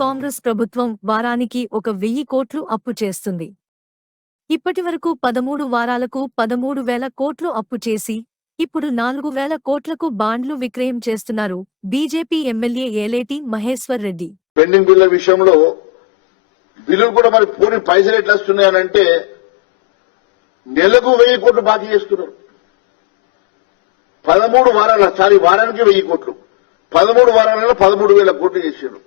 కాంగ్రెస్ ప్రభుత్వం వారానికి 1,000 కోట్లు అప్పు చేస్తుంది. ఇప్పటివరకు 13 వారాలకు 13,000 కోట్లు అప్పు చేసి ఇప్పుడు 4,000 కోట్లకు బాండ్లు విక్రయం చేస్తున్నారు BJP MLA Aleti Maheshwar Reddy. Pending బిల్ల విషయంలో బిల్లులు కూడా మరి పూర్తి పైసలు ఎట్లా వస్తున్నాయనంటే నెలకు 1,000 కోట్లు బాకీ చేస్తున్నారు. 13 వారాల వారానికి 1,000 కోట్లు, 13 వారాలలో 13,000 కోట్లు చేసారు.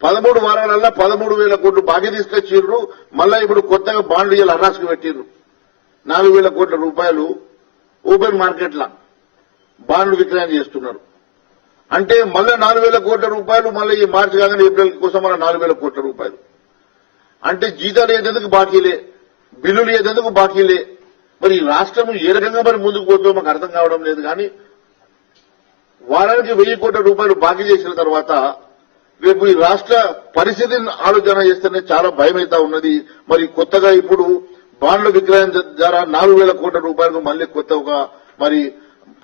13 వారాలలో 13,000 కోట్లు బాకీ తీసుకొచ్చిర్రు. మళ్ళా ఇప్పుడు కొత్తగా బాండ్లు ఇవాళ అర్రాసుకు పెట్టిర్రు. 4,000 కోట్ల రూపాయలు ఓపెన్ మార్కెట్ల బాండ్లు విక్రయం చేస్తున్నారు. అంటే మళ్ళా 4,000 కోట్ల రూపాయలు మళ్ళీ ఈ మార్చి కాగానే ఏప్రిల్ కోసం మళ్ళీ 4,000 కోట్ల రూపాయలు. అంటే జీతాలు ఏదెందుకు బాకీలే, బిల్లులు ఏదెందుకు బాకీలే. మరి ఈ రాష్ట్రం ఏ రకంగా మరి ముందుకు పోతుందో మాకు అర్థం కావడం లేదు. కానీ వారానికి 1,000 కోట్ల రూపాయలు బాకీ చేసిన తర్వాత రేపు ఈ రాష్ట్ర పరిస్థితిని ఆలోచన చేస్తేనే చాలా భయమైతా ఉన్నది. మరి కొత్తగా ఇప్పుడు బాండ్ల విక్రయం ద్వారా 4,000 కోట్ల రూపాయలకు మళ్ళీ కొత్తగా మరి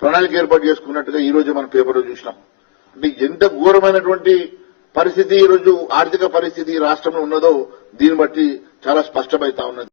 ప్రణాళిక ఏర్పాటు చేసుకున్నట్టుగా ఈ రోజు మన పేపర్లో చూసినాం. అంటే ఎంత ఘోరమైనటువంటి పరిస్థితి ఈ రోజు ఆర్థిక పరిస్థితి ఈ రాష్ట్రంలో ఉన్నదో దీన్ని బట్టి చాలా స్పష్టమైతా ఉన్నది.